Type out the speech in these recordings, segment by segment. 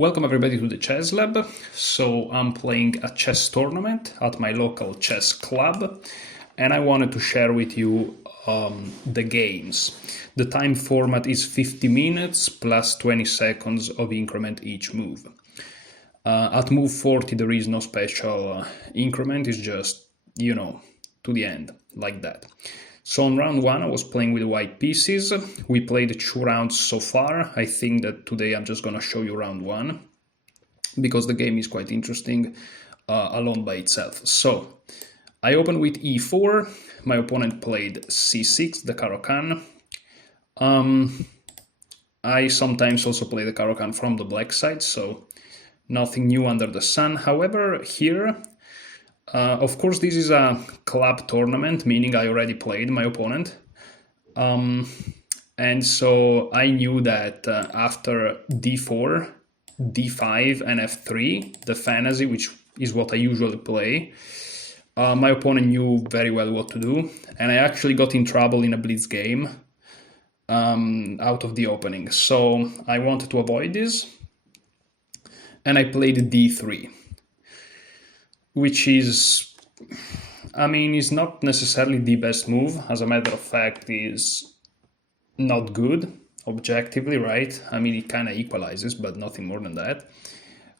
Welcome everybody to the Chess Lab. So I'm playing a chess tournament at my local chess club, and I wanted to share with you the games. The time format is 50 minutes plus 20 seconds of increment each move. At move 40 there is no special increment, it's just, to the end, like that. So on round 1 I was playing with white pieces. We played 2 rounds so far. I think that today I'm just gonna show you round 1 because the game is quite interesting alone by itself. So I opened with e4, my opponent played c6, the Caro-Kann. I sometimes also play the Caro-Kann from the black side, so nothing new under the sun. However, here, of course, this is a club tournament, meaning I already played my opponent. And so I knew that after d4, d5 and f3, the fantasy, which is what I usually play, my opponent knew very well what to do, and I actually got in trouble in a blitz game out of the opening. So I wanted to avoid this, and I played d3, which is, is not necessarily the best move. As a matter of fact, is not good objectively, right? It kind of equalizes, but nothing more than that.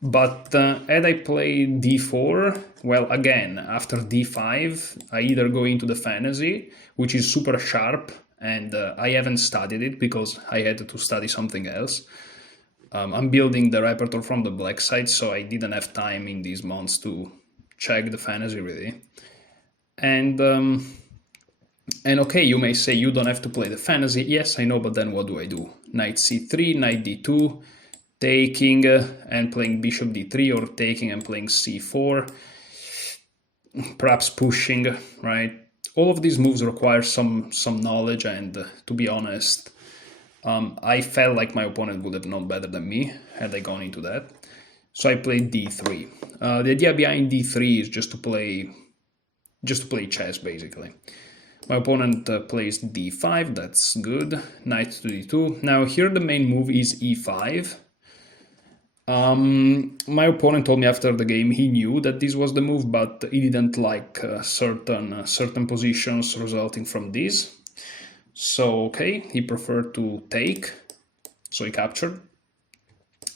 But had I played d4, well, again, after d5, I either go into the fantasy, which is super sharp, and I haven't studied it because I had to study something else. I'm building the repertoire from the black side, so I didn't have time in these months to check the fantasy really. And okay, you may say you don't have to play the fantasy. Yes, I know, but then what do? Knight c3, knight d2, taking and playing bishop d3, or taking and playing c4, perhaps pushing, right? All of these moves require some knowledge, and to be honest, I felt like my opponent would have known better than me had I gone into that. So I played d3. The idea behind d3 is just to play chess, basically. My opponent plays d5, that's good. Knight to d2. Now here the main move is e5. My opponent told me after the game he knew that this was the move, but he didn't like certain positions resulting from this. So okay, he preferred to take, so he captured.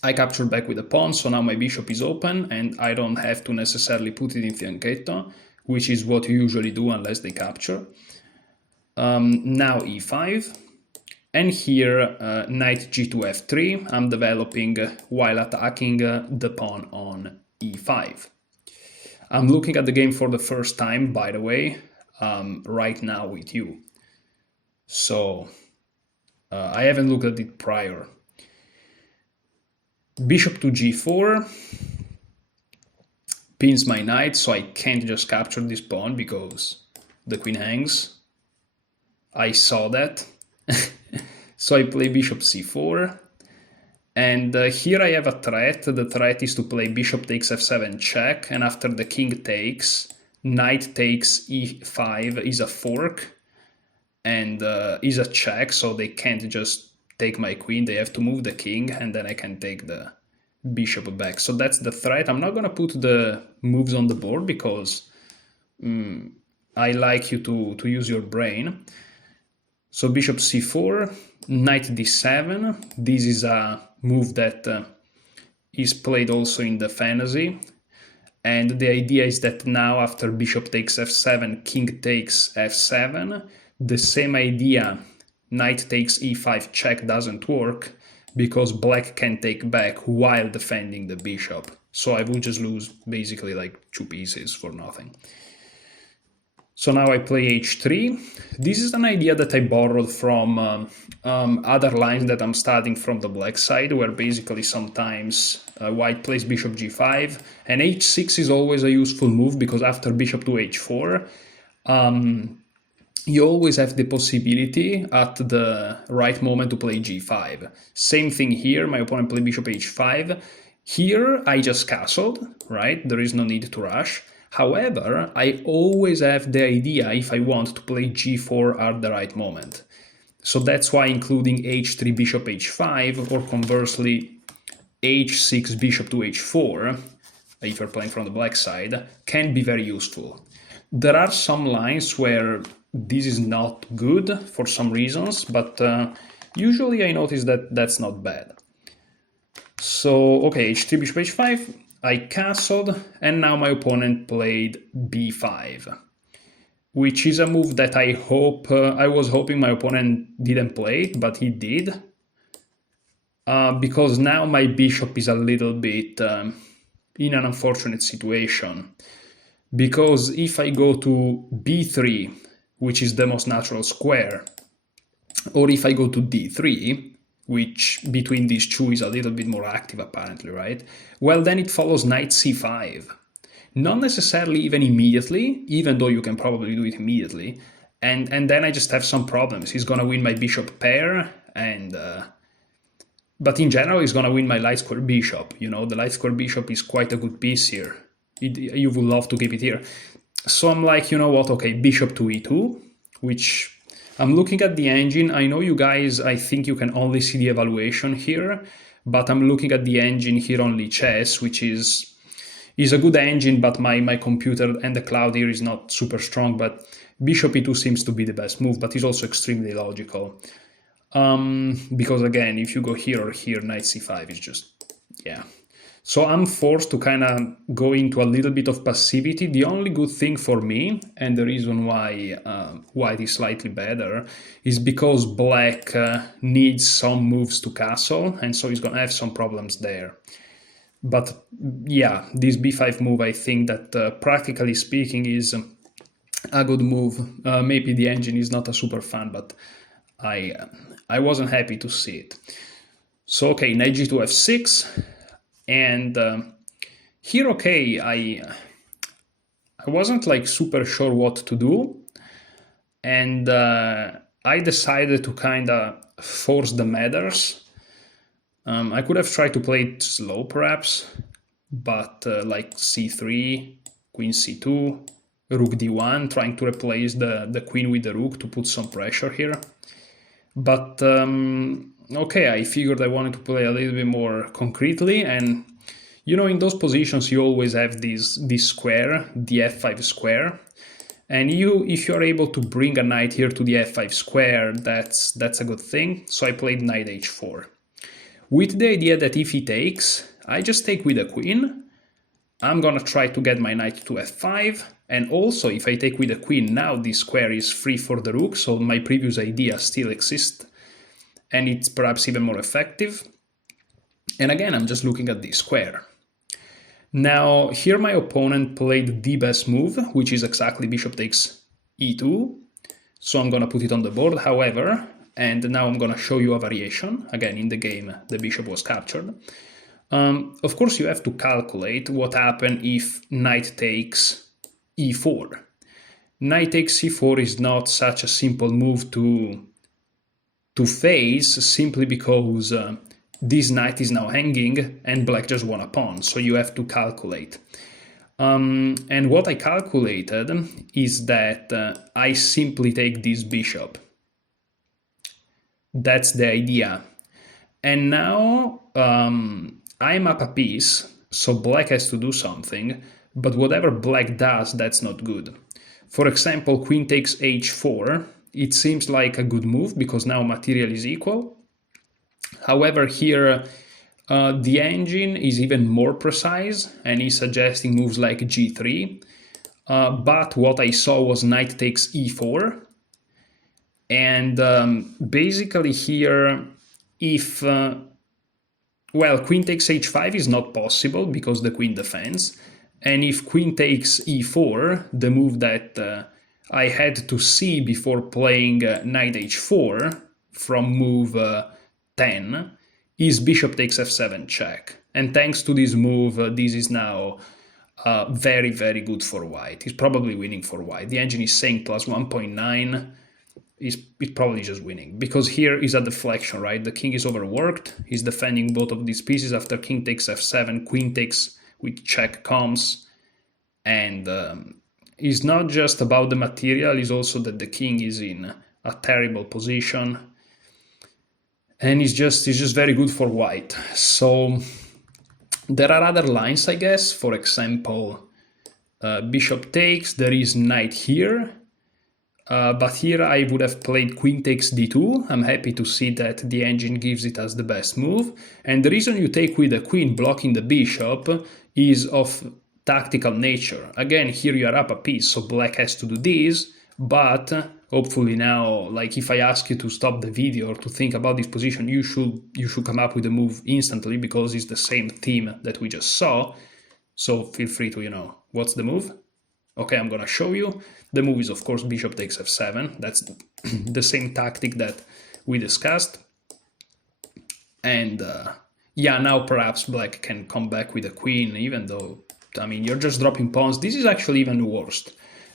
I captured back with a pawn, so now my bishop is open, and I don't have to necessarily put it in fianchetto, which is what you usually do unless they capture. Now e5, and here knight g2 f3, I'm developing while attacking the pawn on e5. I'm looking at the game for the first time, by the way, right now with you. So I haven't looked at it prior. Bishop to g4 pins my knight, so I can't just capture this pawn because the queen hangs. I saw that. So I play bishop c4, and here I have a threat. The threat is to play bishop takes f7 check, and after the king takes, knight takes e5 is a fork, and is a check, so they can't just take my queen, they have to move the king, and then I can take the bishop back. So that's the threat. I'm not gonna put the moves on the board because I like you to use your brain. So bishop c4, knight d7. This is a move that is played also in the fantasy, and the idea is that now after bishop takes f7, king takes f7, the same idea, knight takes e5 check, doesn't work because black can take back while defending the bishop. So I will just lose basically like 2 pieces for nothing. So now I play h3. This is an idea that I borrowed from other lines that I'm studying from the black side, where basically sometimes white plays bishop g5, and h6 is always a useful move because after bishop to h4, you always have the possibility at the right moment to play g5. Same thing here, my opponent played bishop h5. Here I just castled, right? There is no need to rush. However, I always have the idea if I want to play g4 at the right moment. So that's why including h3 bishop h5, or conversely h6 bishop to h4, if you're playing from the black side, can be very useful. There are some lines where this is not good for some reasons, but usually I notice that that's not bad. So, okay, h3, bishop h5, I castled, and now my opponent played b5, which is a move that I was hoping my opponent didn't play, but he did. Because now my bishop is a little bit in an unfortunate situation. Because if I go to b3, which is the most natural square, or if I go to d3, which between these two is a little bit more active apparently, right? Well, then it follows knight c5. Not necessarily even immediately, even though you can probably do it immediately. And then I just have some problems. He's gonna win my bishop pair, and but in general he's gonna win my light square bishop. You know, the light square bishop is quite a good piece here. You would love to keep it here. So I'm like, you know what, okay, bishop to e2, which I'm looking at the engine. I know you guys, I think you can only see the evaluation here, but I'm looking at the engine here on Lichess, which is a good engine, but my computer and the cloud here is not super strong. But bishop e2 seems to be the best move, but it's also extremely logical. Because again, if you go here or here, knight c5 is just, yeah. So I'm forced to kind of go into a little bit of passivity. The only good thing for me, and the reason why white is slightly better, is because black needs some moves to castle, and so he's going to have some problems there. But yeah, this b5 move, I think that practically speaking is a good move. Maybe the engine is not a super fan, but I wasn't happy to see it. So okay, knight g2 f6. And here, okay, I wasn't like super sure what to do, and I decided to kind of force the matters. I could have tried to play it slow perhaps, but like c3, queen c2, rook d1, trying to replace the queen with the rook to put some pressure here. But okay, I figured I wanted to play a little bit more concretely, and you know, in those positions you always have this square, the f5 square, and if you're able to bring a knight here to the f5 square, that's a good thing. So I played knight h4, with the idea that if he takes, I just take with a queen. I'm gonna try to get my knight to f5, and also if I take with a queen, now this square is free for the rook, so my previous idea still exists, and it's perhaps even more effective. And again, I'm just looking at this square. Now, here my opponent played the best move, which is exactly bishop takes e2, so I'm gonna put it on the board. However, and now I'm gonna show you a variation. Again, in the game, the bishop was captured. Of course, you have to calculate what happens if knight takes e4. Knight takes e4 is not such a simple move to face, simply because this knight is now hanging and black just won a pawn, so you have to calculate. And what I calculated is that I simply take this bishop. That's the idea. And now I'm up a piece, so black has to do something, but whatever black does, that's not good. For example, queen takes h4, it seems like a good move because now material is equal. However, here the engine is even more precise and is suggesting moves like g3. But what I saw was knight takes e4. And basically here, if, well, queen takes h5 is not possible because the queen defends. And if queen takes e4, the move that I had to see before playing knight h4 from move 10 is bishop takes f7 check. And thanks to this move, this is now very, very good for white. He's probably winning for white. The engine is saying plus 1.9. It's probably just winning, because here is a deflection, right? The king is overworked. He's defending both of these pieces after king takes f7, queen takes with check comes. And it's not just about the material, it's also that the king is in a terrible position. And it's just very good for white. So There are other lines, I guess. For example, bishop takes, there is knight here. But here I would have played queen takes d2. I'm happy to see that the engine gives it as the best move. And the reason you take with the queen blocking the bishop is of tactical nature. Again, here you are up a piece, so black has to do this, but hopefully now, like if I ask you to stop the video or to think about this position, you should come up with a move instantly because it's the same theme that we just saw. So feel free to, what's the move? Okay, I'm gonna show you. The move is, of course, bishop takes f7. That's the same tactic that we discussed. And yeah, now perhaps black can come back with a queen, even though, I mean, you're just dropping pawns. This is actually even worse,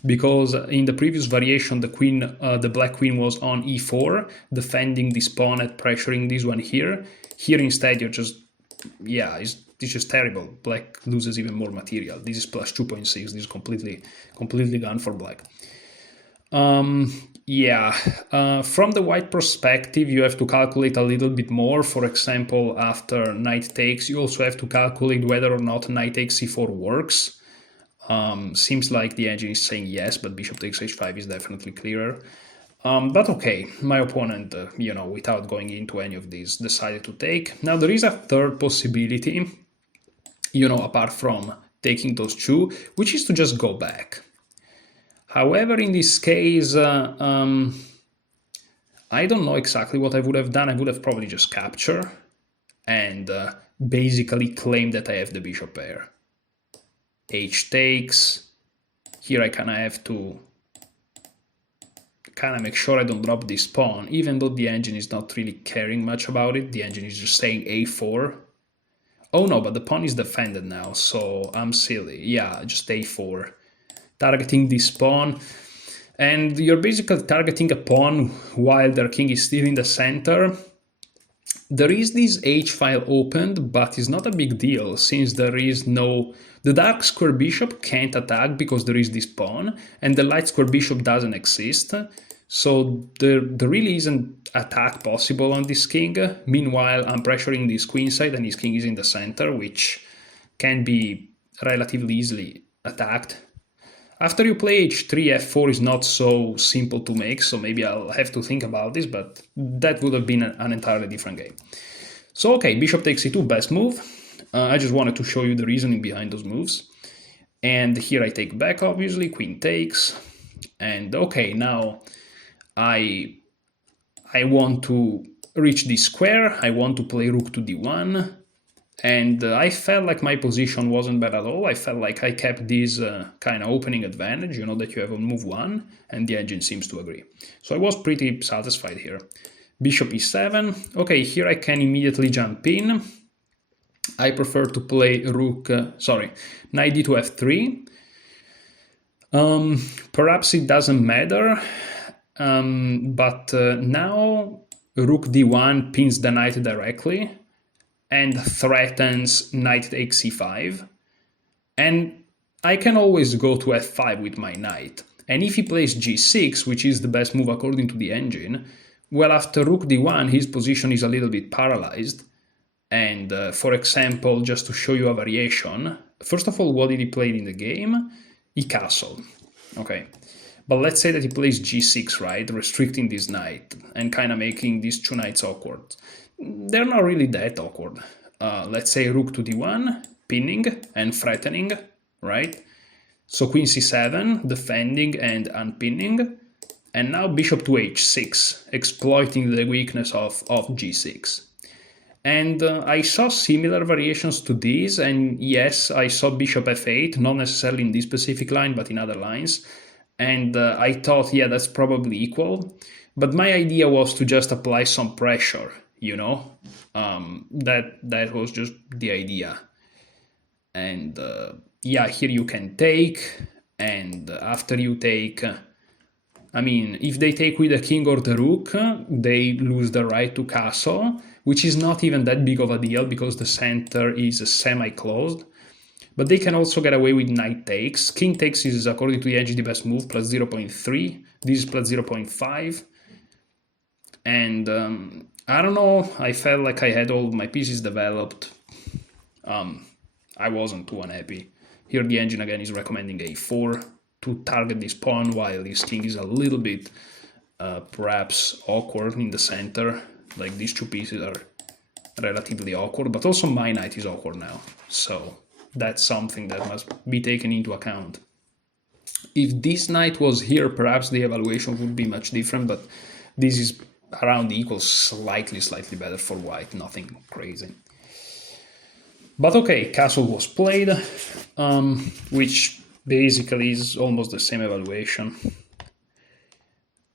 because in the previous variation, the black queen was on e4, defending this pawn and pressuring this one here. Here instead, you're just, yeah, it's just terrible. Black loses even more material. This is plus 2.6. This is completely gone for black. Yeah, from the white perspective, you have to calculate a little bit more. For example, after knight takes, you also have to calculate whether or not knight takes c4 works. Seems like the engine is saying yes, but bishop takes h5 is definitely clearer. But okay, my opponent, without going into any of these, decided to take. Now there is a third possibility, apart from taking those two, which is to just go back. However, in this case, I don't know exactly what I would have done. I would have probably just captured and basically claim that I have the bishop pair. H takes. Here I kind of have to make sure I don't drop this pawn, even though the engine is not really caring much about it. The engine is just saying a4. Oh no, but the pawn is defended now, so I'm silly. Yeah, just a4. Targeting this pawn, and you're basically targeting a pawn while their king is still in the center. There is this h file opened, but it's not a big deal since there is no... The dark square bishop can't attack because there is this pawn, and the light square bishop doesn't exist. So there really isn't attack possible on this king. Meanwhile, I'm pressuring this queen side and his king is in the center, which can be relatively easily attacked. After you play h3, f4 is not so simple to make, so maybe I'll have to think about this, but that would have been an entirely different game. So okay, bishop takes e2, best move. I just wanted to show you the reasoning behind those moves. And here I take back, obviously, queen takes. And okay, now I want to reach this square, I want to play rook to d1. And I felt like my position wasn't bad at all. I felt like I kept this kind of opening advantage, that you have on move 1, and the engine seems to agree. So I was pretty satisfied here. Bishop e7. Okay, here I can immediately jump in. I prefer to play knight d2 f3. Perhaps it doesn't matter, but now rook d1 pins the knight directly and threatens knight takes c5. And I can always go to f5 with my knight. And if he plays g6, which is the best move according to the engine, well, after rook d1, his position is a little bit paralyzed. And for example, just to show you a variation, first of all, what did he play in the game? He castled. Okay. But let's say that he plays g6, right? Restricting this knight and kind of making these two knights awkward. They're not really that awkward. Let's say rook to d1, pinning and threatening, right? So queen c7, defending and unpinning. And now bishop to h6, exploiting the weakness of g6. And I saw similar variations to this, and yes, I saw bishop f8, not necessarily in this specific line, but in other lines. And I thought, yeah, that's probably equal. But my idea was to just apply some pressure, that was just the idea. And yeah, here you can take, and after you take, I mean, if they take with the king or the rook, they lose the right to castle, which is not even that big of a deal because the center is semi-closed. But they can also get away with knight takes. King takes is, according to the engine, the best move, plus 0.3. This is plus 0.5. And I don't know, I felt like I had all my pieces developed. I wasn't too unhappy. Here the engine again is recommending a4 to target this pawn, while this king is a little bit perhaps awkward in the center. Like these two pieces are relatively awkward, but also my knight is awkward now. So that's something that must be taken into account. If this knight was here, perhaps the evaluation would be much different, but this is around equal, slightly better for white, nothing crazy. But okay, castle was played, which basically is almost the same evaluation.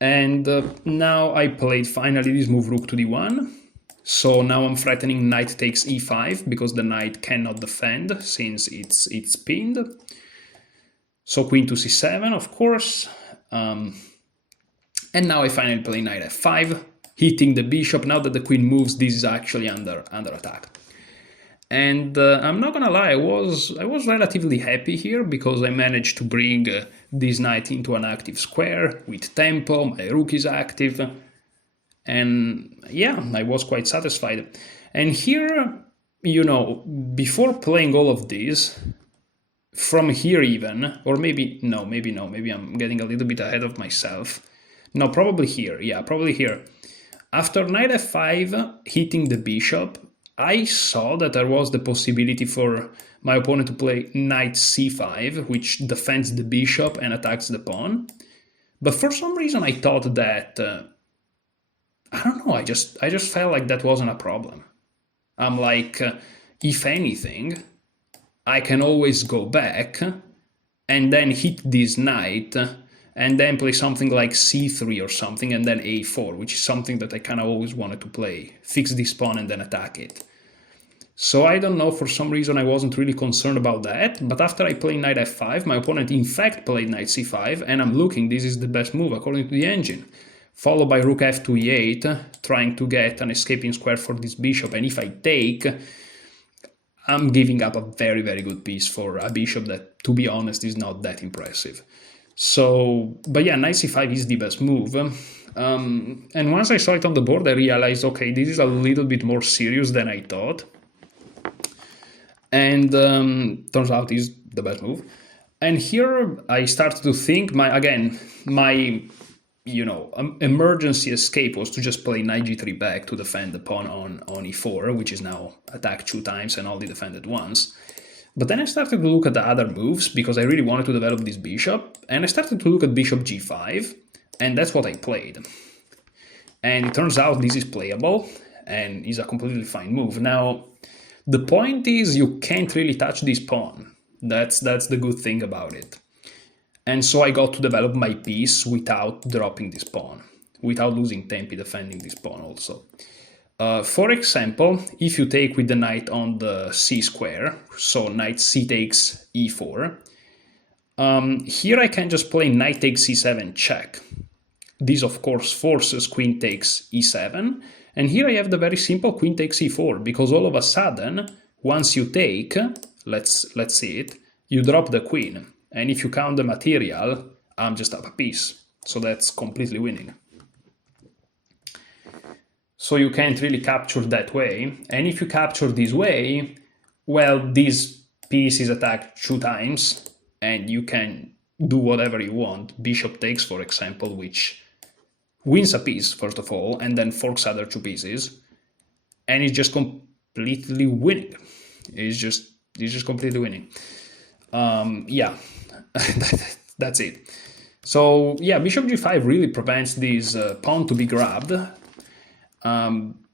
And now I played finally this move rook to d1. So now I'm threatening knight takes e5 because the knight cannot defend since it's pinned. So queen to c7, of course. And now I finally play knight f5, hitting the bishop. Now that the queen moves, this is actually under attack. And I'm not gonna lie, I was relatively happy here because I managed to bring this knight into an active square with tempo. My rook is active. And yeah, I was quite satisfied. And here, you know, before playing all of this, from here even, or maybe no, maybe I'm getting a little bit ahead of myself. No, probably here, yeah, probably here. After knight f5 hitting the bishop, I saw that there was the possibility for my opponent to play knight c5, which defends the bishop and attacks the pawn. But for some reason I thought that I don't know, I just felt like that wasn't a problem. I'm like, if anything, I can always go back and then hit this knight and then play something like c3 or something and then a4, which is something that I kind of always wanted to play. Fix this pawn and then attack it. So I don't know, for some reason I wasn't really concerned about that, but after I played knight f5, my opponent in fact played knight c5, and I'm looking, this is the best move according to the engine. Followed by rook f to e8, trying to get an escaping square for this bishop, and if I take, I'm giving up a very good piece for a bishop that, to be honest, is not that impressive. So, but yeah, knight c5 is the best move. And once I saw it on the board, I realized, okay, this is a little bit more serious than I thought. And turns out it's the best move. And here I started to think, my emergency escape was to just play knight g3 back to defend the pawn on e4, which is now attacked 2 times and only defended once. But then I started to look at the other moves because I really wanted to develop this bishop, and I started to look at bishop g5, and that's what I played. And it turns out this is playable and is a completely fine move. Now, the point is you can't really touch this pawn. That's the good thing about it. And so I got to develop my piece without dropping this pawn, without losing tempi defending this pawn also. For example, if you take with the knight on the c square, so knight c takes e4, here I can just play knight takes c7 check. This of course forces queen takes e7, and here I have the very simple queen takes e4, because all of a sudden, once you take, let's see it, you drop the queen. And if you count the material, I'm just up a piece. So that's completely winning. So you can't really capture that way. And if you capture this way, well, this piece is attacked 2 times, and you can do whatever you want. Bishop takes, for example, which wins a piece, first of all, and then forks other 2 pieces. And it's just completely winning. It's just completely winning. Yeah. That's it. So yeah, bishop g5 really prevents this pawn to be grabbed,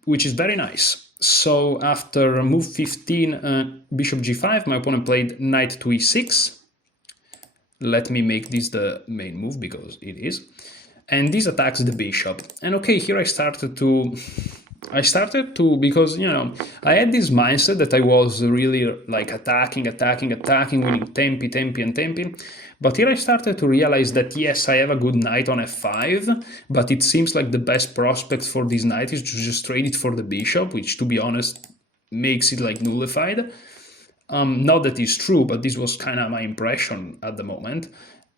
which is very nice. So after move 15, bishop g5, my opponent played knight to e6. Let me make this the main move because it is. And this attacks the bishop. And okay, here I started to, because, you know, I had this mindset that I was really like attacking, winning tempi. But here I started to realize that yes, I have a good knight on f5, but it seems like the best prospect for this knight is to just trade it for the bishop, which to be honest makes it like nullified. Not that it's true, but this was kind of my impression at the moment.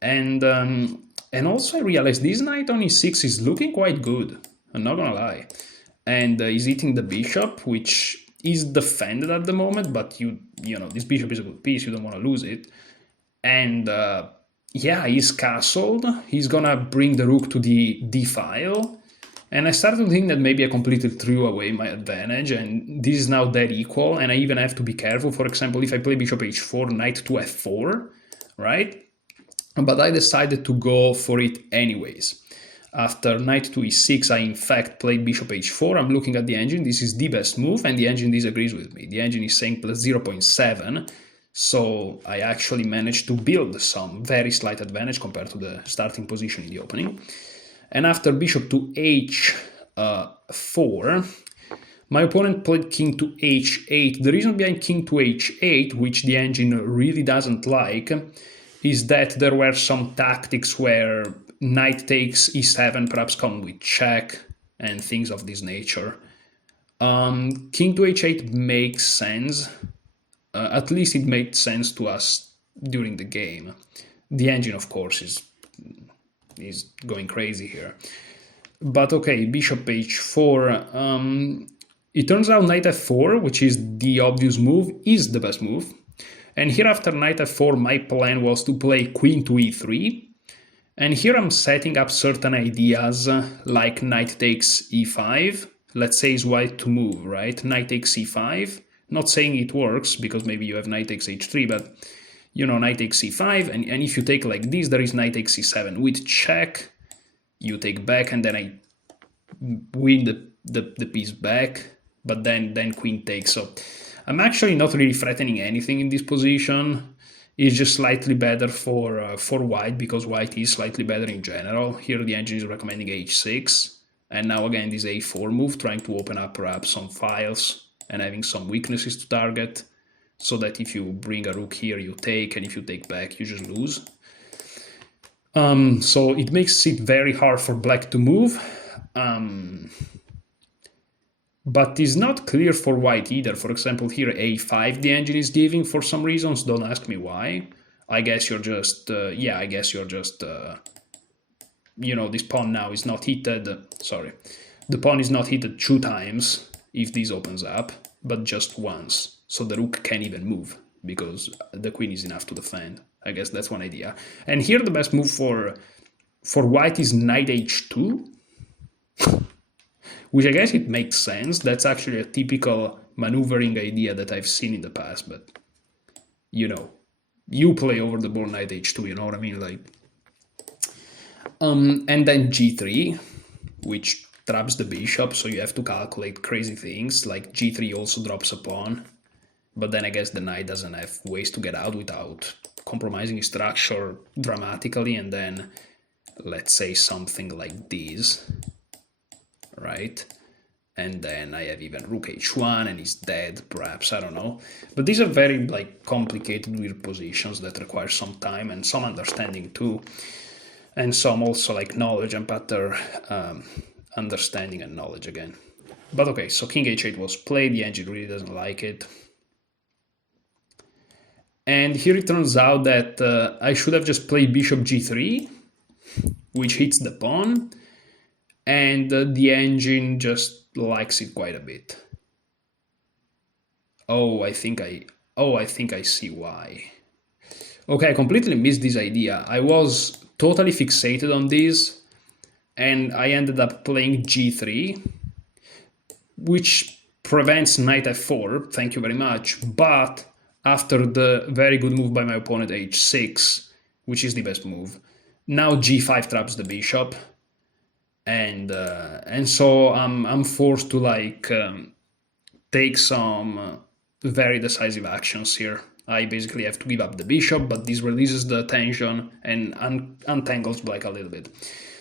And also I realized this knight on e6 is looking quite good, I'm not gonna lie. And he's eating the bishop, which is defended at the moment, but you know, this bishop is a good piece, you don't want to lose it. And yeah, he's castled, he's gonna bring the rook to the d file, and I started to think that maybe I completely threw away my advantage, and this is now dead equal, and I even have to be careful. For example, if I play bishop h4, knight to f4, right? But I decided to go for it anyways. After knight to e6, I in fact played bishop h4. I'm looking at the engine, this is the best move, and the engine disagrees with me. The engine is saying plus 0.7, so I actually managed to build some very slight advantage compared to the starting position in the opening. And after bishop to h4, my opponent played king to h8. The reason behind king to h8, which the engine really doesn't like, is that there were some tactics where knight takes e7 perhaps come with check and things of this nature. King to h8 makes sense. At least it made sense to us during the game. The engine, of course, is going crazy here. But okay, bishop h4. It turns out knight f4, which is the obvious move, is the best move. And here after knight f4, my plan was to play queen to e3. And here I'm setting up certain ideas, like knight takes e5. Let's say it's white to move, right? Knight takes e5. Not saying it works, because maybe you have knight takes h3, but you know, knight takes e5, and if you take like this, there is knight takes e7. With check, you take back, and then I win the piece back, but then queen takes. So I'm actually not really threatening anything in this position. It's just slightly better for white, because white is slightly better in general. Here the engine is recommending h6, and now again this a4 move, trying to open up perhaps some files and having some weaknesses to target, so that if you bring a rook here, you take, and if you take back, you just lose. So it makes it very hard for black to move. But it's not clear for white either. For example, here a5 the engine is giving for some reasons. Don't ask me why. I guess you're just, you know, this pawn now is not heated. Sorry. The pawn is not heated 2 times if this opens up, but just once. So the rook can't even move, because the queen is enough to defend. I guess that's one idea. And here the best move for white is knight h2. Which I guess it makes sense. That's actually a typical maneuvering idea that I've seen in the past, but you know, you play over the board knight h2, you know what I mean? Like, and then g3, which traps the bishop, so you have to calculate crazy things, like g3 also drops a pawn, but then I guess the knight doesn't have ways to get out without compromising his structure dramatically, and then let's say something like this. Right, and then I have even rook h1 and he's dead, perhaps, I don't know. But these are very like complicated, weird positions that require some time and some understanding too, and some also like knowledge and better understanding and knowledge again. But okay, so king h8 was played. The engine really doesn't like it, and here it turns out that I should have just played bishop g3, which hits the pawn. And the engine just likes it quite a bit. I think I see why. Okay, I completely missed this idea. I was totally fixated on this, and I ended up playing g3, which prevents knight f4, thank you very much, but after the very good move by my opponent h6, which is the best move, now g5 traps the bishop. And so I'm forced to like take some very decisive actions here. I basically have to give up the bishop, but this releases the tension and untangles black a little bit.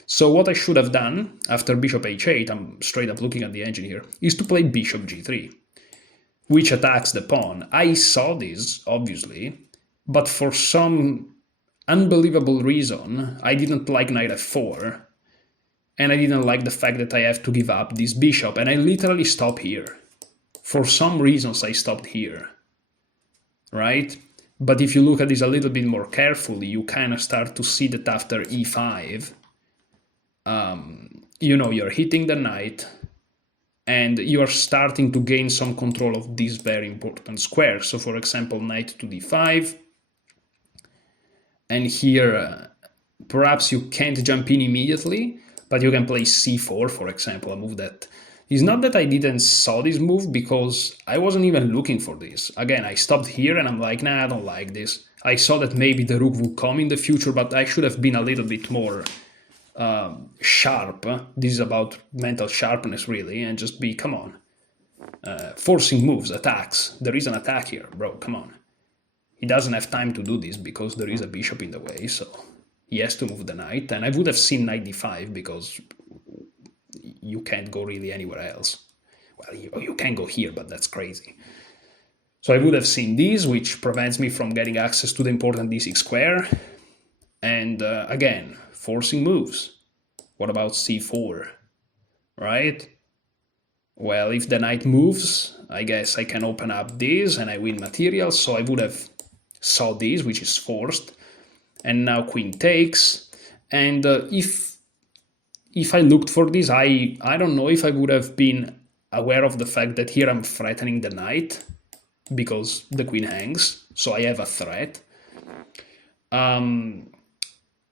So what I should have done after bishop h8, I'm straight up looking at the engine here, is to play bishop g3, which attacks the pawn. I saw this, obviously, but for some unbelievable reason, I didn't like knight f4. And I didn't like the fact that I have to give up this bishop, and I literally stop here. For some reasons I stopped here, right? But if you look at this a little bit more carefully, you kind of start to see that after e5, you know, you're hitting the knight, and you are starting to gain some control of this very important square. So for example, knight to d5, and here perhaps you can't jump in immediately, but you can play c4, for example, a move that is not that I didn't saw this move, because I wasn't even looking for this. Again, I stopped here and I'm like, nah, I don't like this. I saw that maybe the rook would come in the future, but I should have been a little bit more sharp. This is about mental sharpness, really, and just be, come on. Forcing moves, attacks. There is an attack here, bro, come on. He doesn't have time to do this because there is a bishop in the way, so he has to move the knight. And I would have seen knight d5 because you can't go really anywhere else. Well, you can go here, but that's crazy. So I would have seen this, which prevents me from getting access to the important d6 square. And again, forcing moves. What about c4, right? Well, if the knight moves, I guess I can open up this and I win material. So I would have saw this, which is forced. And now queen takes. And if I looked for this, I don't know if I would have been aware of the fact that here I'm threatening the knight because the queen hangs, so I have a threat.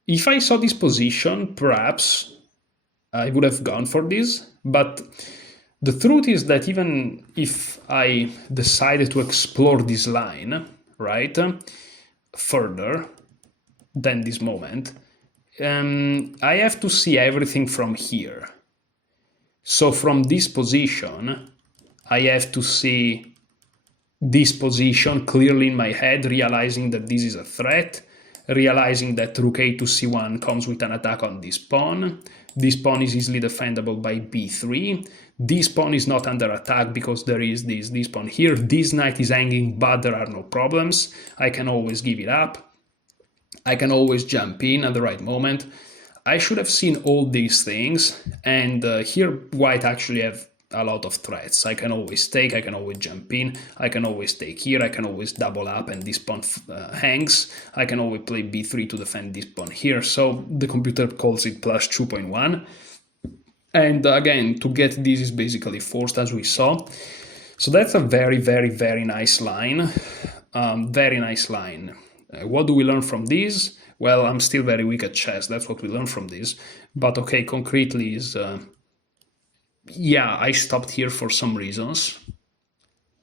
If I saw this position, perhaps I would have gone for this, but the truth is that even if I decided to explore this line, right, further than this moment, I have to see everything from here. So from this position, I have to see this position clearly in my head, realizing that this is a threat, realizing that rook a to c1 comes with an attack on this pawn. This pawn is easily defendable by b3. This pawn is not under attack because there is this pawn here. This knight is hanging, but there are no problems. I can always give it up. I can always jump in at the right moment. I should have seen all these things, and here white actually have a lot of threats. I can always take, I can always jump in, I can always take here, I can always double up and this pawn hangs. I can always play b3 to defend this pawn here, so the computer calls it plus 2.1. And again, to get this is basically forced, as we saw. So that's a very, very, very nice line. Very nice line. What do we learn from this? Well, I'm still very weak at chess, that's what we learn from this. But okay, concretely is, yeah, I stopped here for some reasons.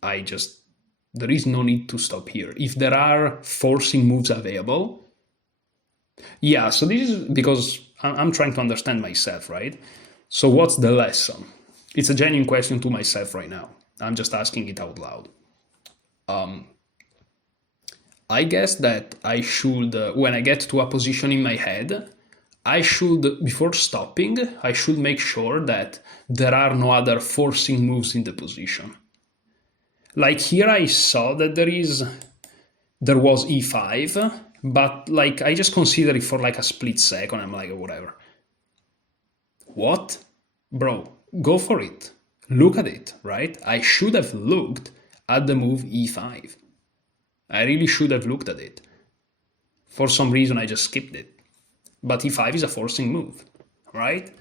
There is no need to stop here. If there are forcing moves available, yeah, so this is because I'm trying to understand myself, right? So what's the lesson? It's a genuine question to myself right now. I'm just asking it out loud. I guess that I should, when I get to a position in my head, I should, before stopping, I should make sure that there are no other forcing moves in the position. Like here I saw that there was e5, but like I just consider it for like a split second. I'm like, whatever. What? Bro, go for it. Look at it, right? I should have looked at the move e5. I really should have looked at it. For some reason, I just skipped it. But e5 is a forcing move, right?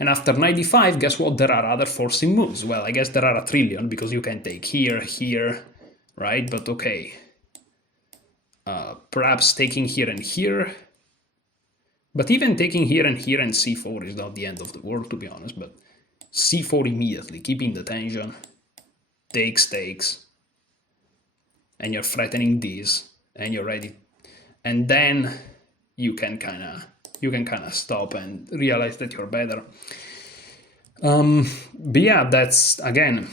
And after knight d5, guess what? There are other forcing moves. Well, I guess there are a trillion, because you can take here, here, right? But okay. Perhaps taking here and here. But even taking here and c4 is not the end of the world, to be honest. But c4 immediately, keeping the tension. Takes. And you're threatening this, and you're ready. And then you can kind of stop and realize that you're better. But yeah, that's, again,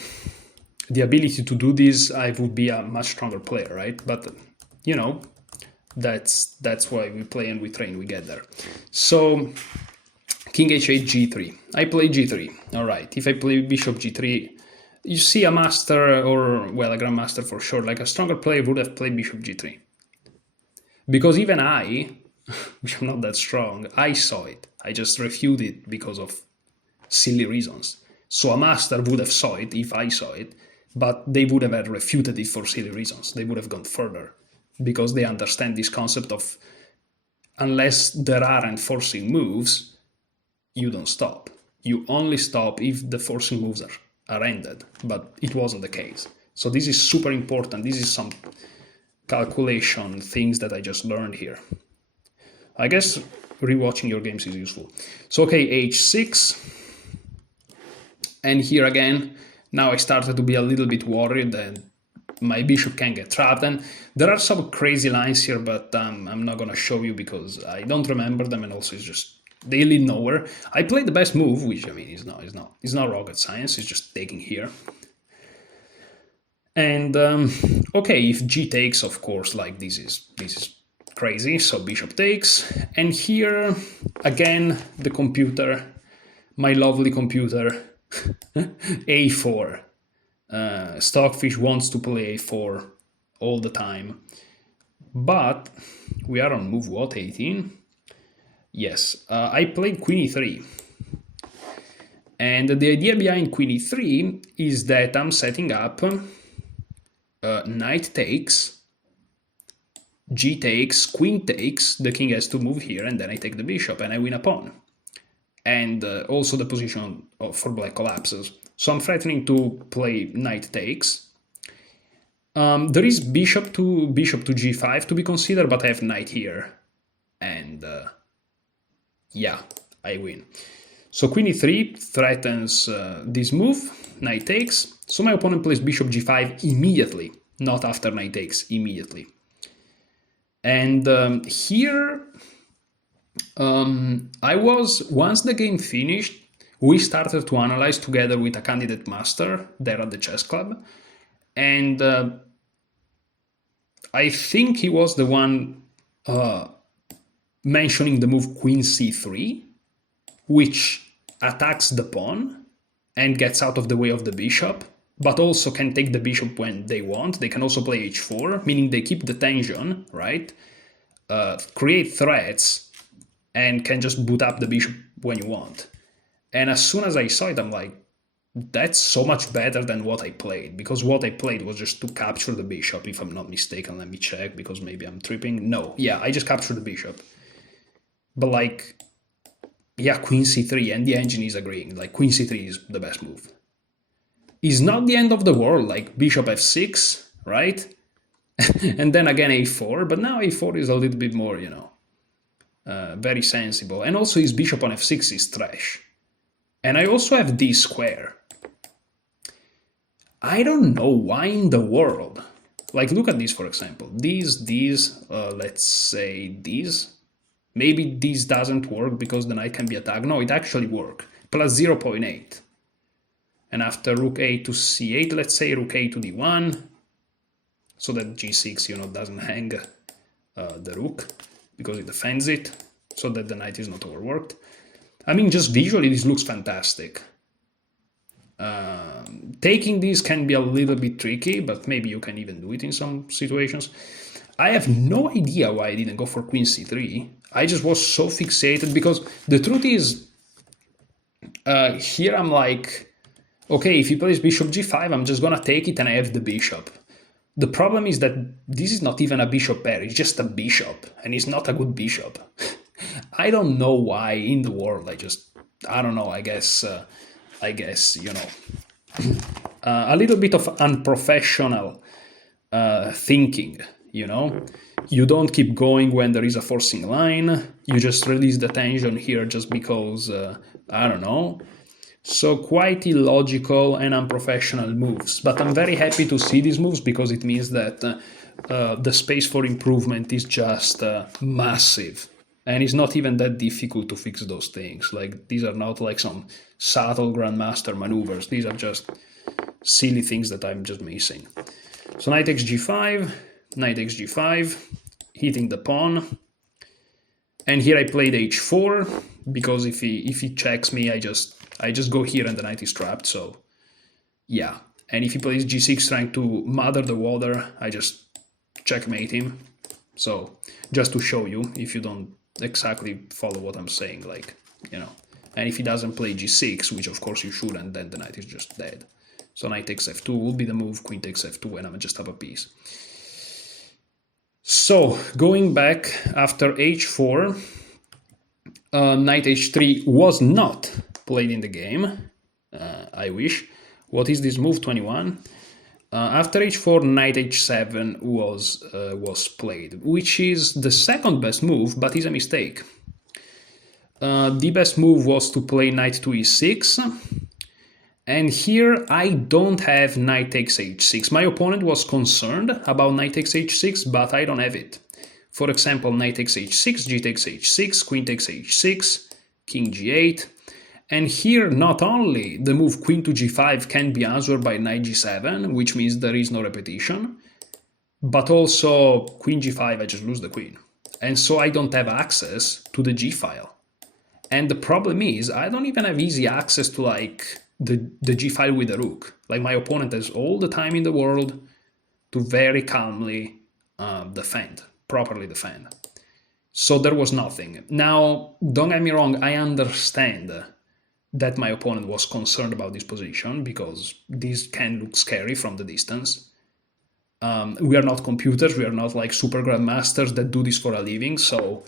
the ability to do this, I would be a much stronger player, right? But, you know, that's why we play and we train, we get there. So, king h8, g3. I play g3, all right. If I play bishop g3, you see a master, or, well, a grandmaster for sure, like a stronger player would have played bishop g3. Because even I, which I'm not that strong, I saw it. I just refuted it because of silly reasons. So a master would have saw it if I saw it, but they would have refuted it for silly reasons. They would have gone further because they understand this concept of unless there aren't forcing moves, you don't stop. You only stop if the forcing moves are are ended, but it wasn't the case. So this is super important. This is some calculation things that I just learned here. I guess rewatching your games is useful. So okay, h6, and here again, now I started to be a little bit worried that my bishop can get trapped, and there are some crazy lines here, but I'm not gonna show you because I don't remember them, and also it's just they lead nowhere. I played the best move, which I mean is not rocket science. It's just taking here. And okay, if g takes, of course, like this is crazy. So bishop takes, and here again the computer, my lovely computer, a4. Stockfish wants to play a4 all the time, but we are on move what, 18? Yes, I played queen e3, and the idea behind queen e3 is that I'm setting up knight takes, g takes, queen takes, the king has to move here, and then I take the bishop and I win a pawn. And also the position for black collapses. So I'm threatening to play knight takes. There is bishop to g5 to be considered, but I have knight here. And yeah, I win. So queen e3 threatens this move, knight takes. So my opponent plays bishop g5 immediately, not after knight takes, immediately. And here, I was, once the game finished, we started to analyze together with a candidate master there at the chess club. And I think he was the one mentioning the move queen c3, which attacks the pawn and gets out of the way of the bishop, but also can take the bishop when they want. They can also play h4, meaning they keep the tension, right? Create threats, and can just boot up the bishop when you want. And as soon as I saw it, I'm like, that's so much better than what I played, because what I played was just to capture the bishop, if I'm not mistaken. Let me check, because maybe I'm tripping. No, yeah, I just captured the bishop. But like, yeah, queen c3, and the engine is agreeing, like queen c3 is the best move. It's not the end of the world, like bishop f6, right? And then again a4, but now a4 is a little bit more, you know, very sensible. And also his bishop on f6 is trash. And I also have d square. I don't know why in the world. Like, look at this, for example. These, let's say these. Maybe this doesn't work because the knight can be attacked. No, it actually works. Plus 0.8. And after rook a to c8, let's say rook a to d1. So that g6, you know, doesn't hang the rook, because it defends it, so that the knight is not overworked. I mean, just visually, this looks fantastic. Taking this can be a little bit tricky, but maybe you can even do it in some situations. I have no idea why I didn't go for queen c3. I just was so fixated, because the truth is, here I'm like, okay, if he plays bishop g5, I'm just gonna take it and I have the bishop. The problem is that this is not even a bishop pair, it's just a bishop, and it's not a good bishop. I don't know why in the world, I don't know, I guess, you know, a little bit of unprofessional thinking, you know? You don't keep going when there is a forcing line, you just release the tension here just because, I don't know. So quite illogical and unprofessional moves, but I'm very happy to see these moves, because it means that the space for improvement is just massive, and it's not even that difficult to fix those things. Like, these are not like some subtle grandmaster maneuvers, these are just silly things that I'm just missing. So knight takes g5, knight takes g5, hitting the pawn, and here I played h4, because if he checks me, I just go here and the knight is trapped, so yeah. And if he plays g6 trying to mother the water, I just checkmate him. So just to show you, if you don't exactly follow what I'm saying, like, you know. And if he doesn't play g6, which of course you shouldn't, then the knight is just dead. So knight takes f2 will be the move, queen takes f2, and I'm just up a piece. So going back after h4, knight h3 was not played in the game, I wish. What is this move? 21. After h4, knight h7 was played, which is the second best move, but is a mistake. The best move was to play knight to e6, and here I don't have knight takes h6. My opponent was concerned about knight takes h6, but I don't have it. For example, knight takes h6, g takes h6, queen takes h6, king g8. And here, not only the move queen to g5 can be answered by knight g7, which means there is no repetition, but also queen g5, I just lose the queen. And so I don't have access to the g file. And the problem is, I don't even have easy access to like the g file with the rook. Like my opponent has all the time in the world to very calmly properly defend. So there was nothing. Now, don't get me wrong, I understand that my opponent was concerned about this position because this can look scary from the distance. We are not computers, we are not like super grandmasters that do this for a living, so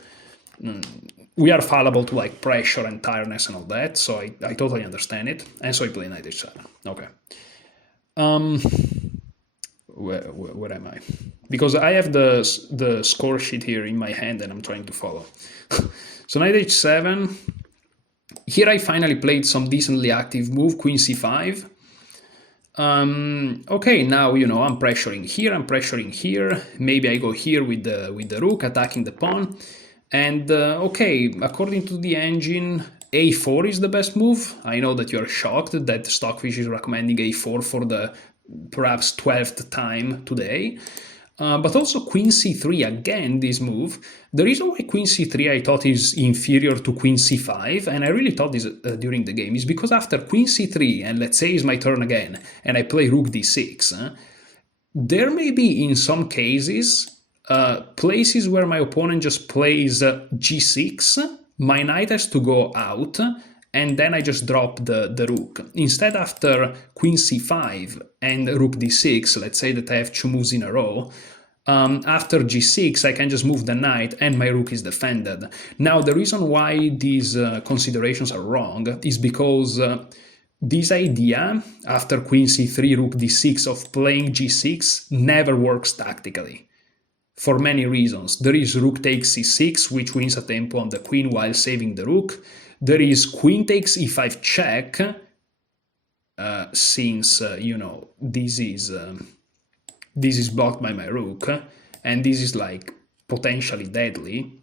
we are fallible to like pressure and tiredness and all that, so I totally understand it. And so I play knight h7. Okay. Where am I? Because I have the score sheet here in my hand and I'm trying to follow. So knight h7. Here I finally played some decently active move, queen c5. Okay, now, you know, I'm pressuring here, maybe I go here with the rook, attacking the pawn. And okay, according to the engine, a4 is the best move. I know that you're shocked that Stockfish is recommending a4 for the perhaps 12th time today. But also queen c3, again, this move. The reason why queen c3 I thought is inferior to queen c5, and I really thought this during the game, is because after queen c3, and let's say it's my turn again, and I play rook d6, there may be, in some cases, places where my opponent just plays g6, my knight has to go out, and then I just drop the rook. Instead, after queen c5 and rook d6, let's say that I have two moves in a row, after g6 I can just move the knight and my rook is defended. Now, the reason why these considerations are wrong is because this idea, after queen c3, rook d6, of playing g6 never works tactically. For many reasons. There is rook takes c6, which wins a tempo on the queen while saving the rook. There is queen takes e5 check, since, you know, this is blocked by my rook, and this is like potentially deadly.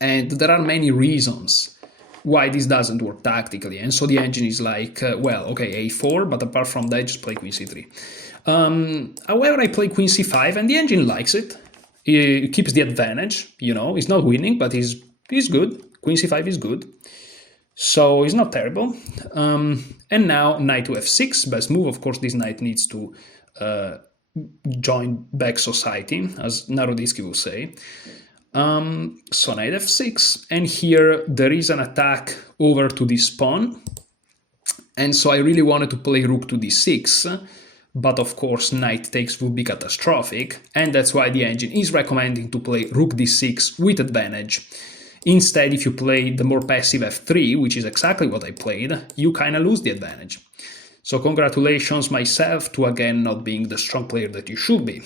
And there are many reasons why this doesn't work tactically. And so the engine is like, well, okay, a4, but apart from that, just play queen c3. However, I play queen c5, and the engine likes it. It keeps the advantage, you know. It's not winning, but he's good. Queen c5 is good. So it's not terrible. And now knight to f6, best move. Of course, this knight needs to join back society, as Naroditsky will say. So knight f6, and here there is an attack over to this pawn. And so I really wanted to play rook to d6, but of course knight takes would be catastrophic, and that's why the engine is recommending to play rook d6 with advantage. Instead, if you play the more passive f3, which is exactly what I played, you kind of lose the advantage. So congratulations myself to again not being the strong player that you should be.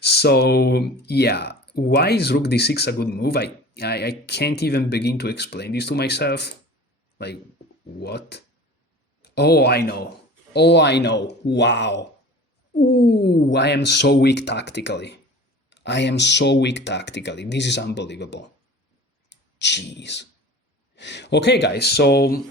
So yeah, why is rook d6 a good move? I can't even begin to explain this to myself. Like, what? Oh, I know. Wow. Ooh, I am so weak tactically. This is unbelievable. Jeez. Okay, guys, so,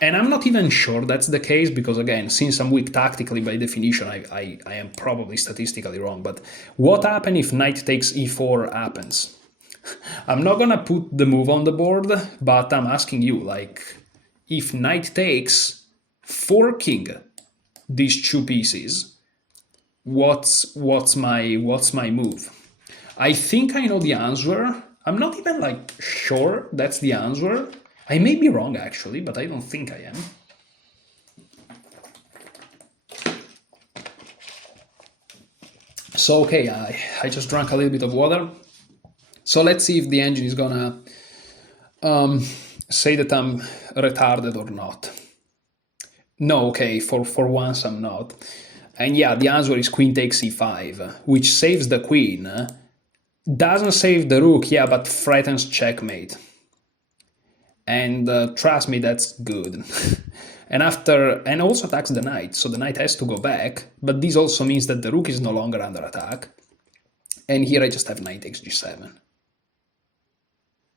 and I'm not even sure that's the case, because again, since I'm weak tactically by definition, I am probably statistically wrong. But what happens if knight takes e4 happens? I'm not gonna put the move on the board, but I'm asking you, like, if knight takes, forking these two pieces, what's my move? I think I know the answer. I'm not even like sure that's the answer. I may be wrong actually, but I don't think I am. So okay, I just drank a little bit of water. So let's see if the engine is gonna say that I'm retarded or not. No, okay, for once I'm not. And yeah, the answer is queen takes e5, which saves the queen. Doesn't save the rook, yeah, but threatens checkmate. And trust me, that's good. And also attacks the knight, so the knight has to go back, but this also means that the rook is no longer under attack. And here I just have knight takes g7.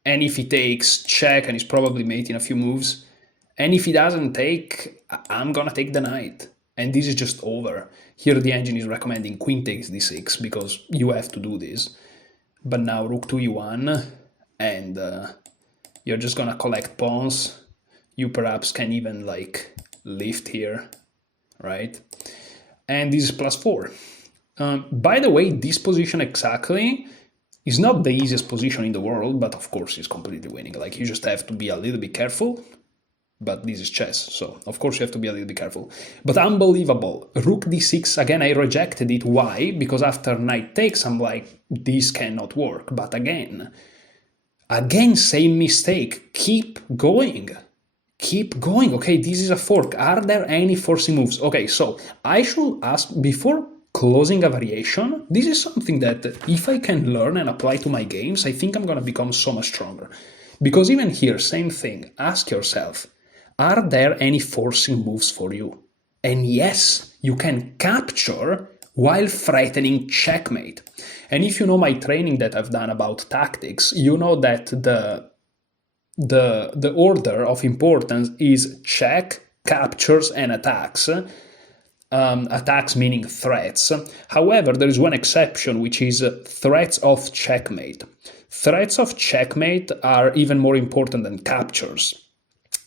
And if he takes check, and he's probably mate in a few moves, and if he doesn't take, I'm gonna take the knight. And this is just over. Here the engine is recommending queen takes d6 because you have to do this. But now rook to e1, and you're just gonna collect pawns. You perhaps can even like lift here, right? And this is +4. By the way, this position exactly is not the easiest position in the world, but of course it's completely winning. Like, you just have to be a little bit careful, but this is chess, so of course you have to be a little bit careful. But unbelievable. Rook d6, again, I rejected it. Why? Because after knight takes, I'm like, this cannot work. But again, same mistake. Keep going. Keep going. Okay, this is a fork. Are there any forcing moves? Okay, so I should ask, before closing a variation, this is something that if I can learn and apply to my games, I think I'm gonna become so much stronger. Because even here, same thing. Ask yourself, are there any forcing moves for you? And yes, you can capture while threatening checkmate. And if you know my training that I've done about tactics, you know that the order of importance is check, captures, and attacks. Attacks meaning threats. However, there is one exception, which is threats of checkmate. Threats of checkmate are even more important than captures.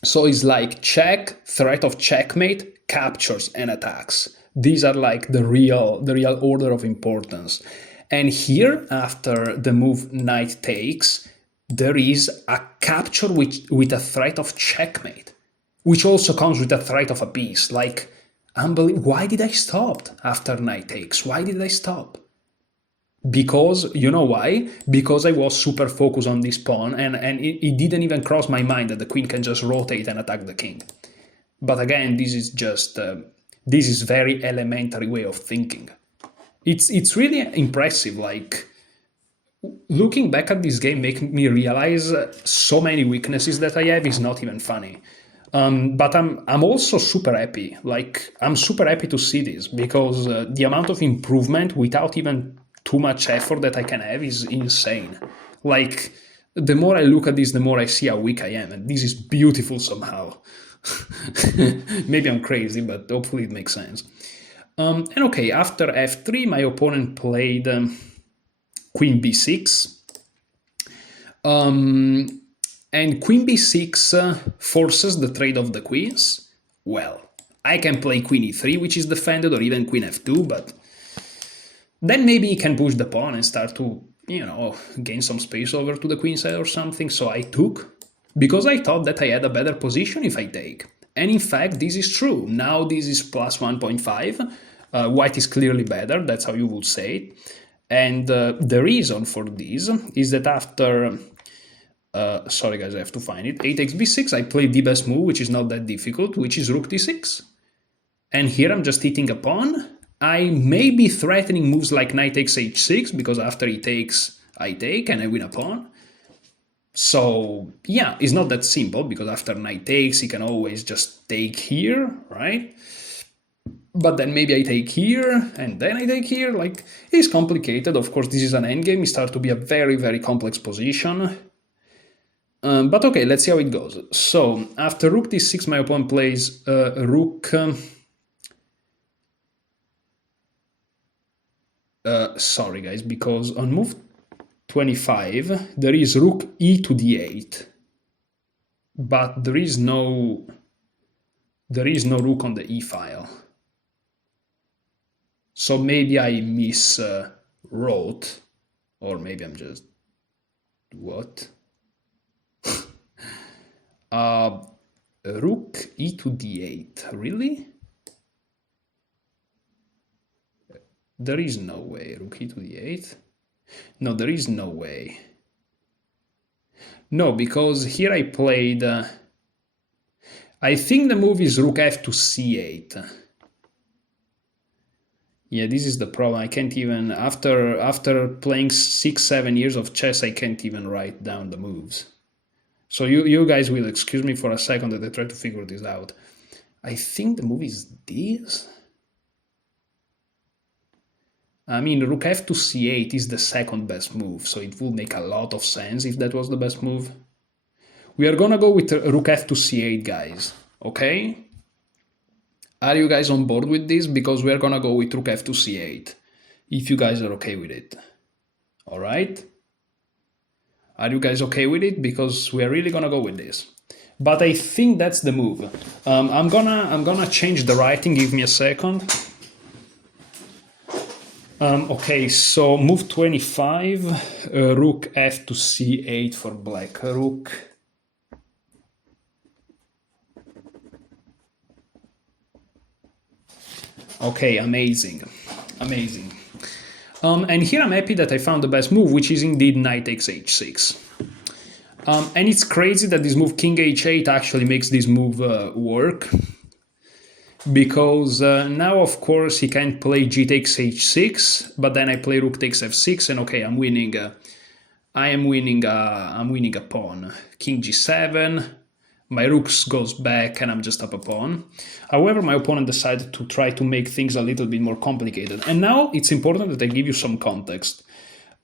So it's like check, threat of checkmate, captures, and attacks. These are like the real order of importance. And here, after the move knight takes, there is a capture with a threat of checkmate, which also comes with a threat of a piece. Like, unbelievable. Why did I stop after knight takes? Why did I stop? Because, you know why? Because I was super focused on this pawn, and it didn't even cross my mind that the queen can just rotate and attack the king. But again, this is just, this is very elementary way of thinking. It's really impressive. Like, looking back at this game makes me realize so many weaknesses that I have is not even funny. But I'm also super happy. Like, I'm super happy to see this because the amount of improvement without even too much effort that I can have is insane. Like, the more I look at this, the more I see how weak I am, and this is beautiful somehow. Maybe I'm crazy, but hopefully it makes sense. And okay, after f3, my opponent played queen b6. And queen b6 forces the trade of the queens. Well, I can play queen e3, which is defended, or even queen f2, but then maybe he can push the pawn and start to, you know, gain some space over to the queen side or something. So I took, because I thought that I had a better position if I take. And in fact, this is true. Now this is plus 1.5. White is clearly better, that's how you would say it. And the reason for this is that after, sorry guys, I have to find it, a takes b6, I played the best move, which is not that difficult, which is rook d6. And here I'm just hitting a pawn. I may be threatening moves like knight takes h6, because after he takes, I take, and I win a pawn. So yeah, it's not that simple, because after knight takes, he can always just take here, right? But then maybe I take here, and then I take here. Like, it's complicated. Of course, this is an endgame. It starts to be a very, very complex position. But okay, let's see how it goes. So, after rook d6, my opponent plays rook... sorry, guys, because on move 25, there is rook e to d8. But there is no rook on the e file. So maybe I miswrote, or maybe I'm just... What? Rook e to d8, really? There is no way. Rook e to d8? No, there is no way. No, because here I played... I think the move is rook f to c8. Yeah, this is the problem. I can't even, after playing 6-7 years of chess, I can't even write down the moves. So you guys will excuse me for a second that I try to figure this out. I think the move is this. I mean, rook f to c8 is the second best move, so it would make a lot of sense if that was the best move. We are gonna go with rook f to c8, guys, okay? Are you guys on board with this? Because we're gonna go with rook f to c8, if you guys are okay with it. All right? Are you guys okay with it? Because we're really gonna go with this. But I think that's the move. I'm gonna change the writing. Give me a second. Okay, so move 25, rook f to c8 for black. Rook. Okay, amazing, amazing. And here I'm happy that I found the best move, which is indeed knight takes h6. And it's crazy that this move king h8 actually makes this move work. Because now, of course, he can't play g takes h6, but then I play rook takes f6, and okay, I'm winning. I'm winning a pawn. King g7. My rook goes back, and I'm just up a pawn. However, my opponent decided to try to make things a little bit more complicated. And now it's important that I give you some context.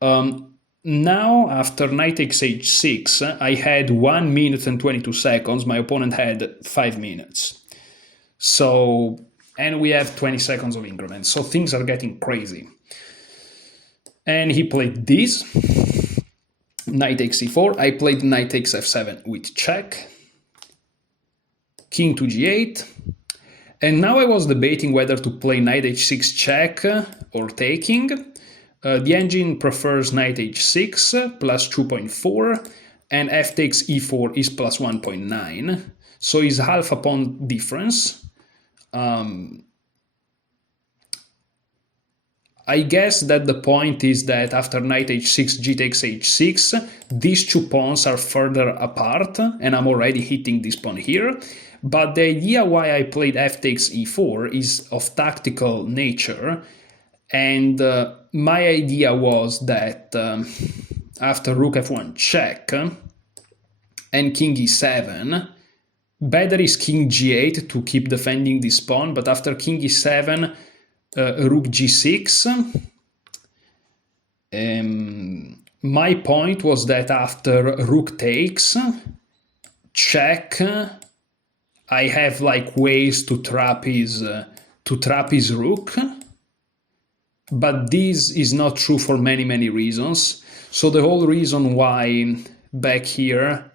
Now, after knight takes h6, I had 1 minute and 22 seconds. My opponent had 5 minutes. So, and we have 20 seconds of increment. So things are getting crazy. And he played this. Knight takes c4. I played knight takes f7 with check. King to g8. And now I was debating whether to play knight h6 check or taking. The engine prefers knight h6 plus 2.4, and f takes e4 is plus 1.9. So it's half a pawn difference. I guess that the point is that after knight h6, g takes h6, these two pawns are further apart, and I'm already hitting this pawn here. But the idea why I played f takes e4 is of tactical nature, and my idea was that after rook f1 check and king e7, better is king g8 to keep defending this pawn, but after king e7, rook g6. My point was that after rook takes, check, I have like ways to trap his rook, but this is not true for many reasons. So the whole reason why back here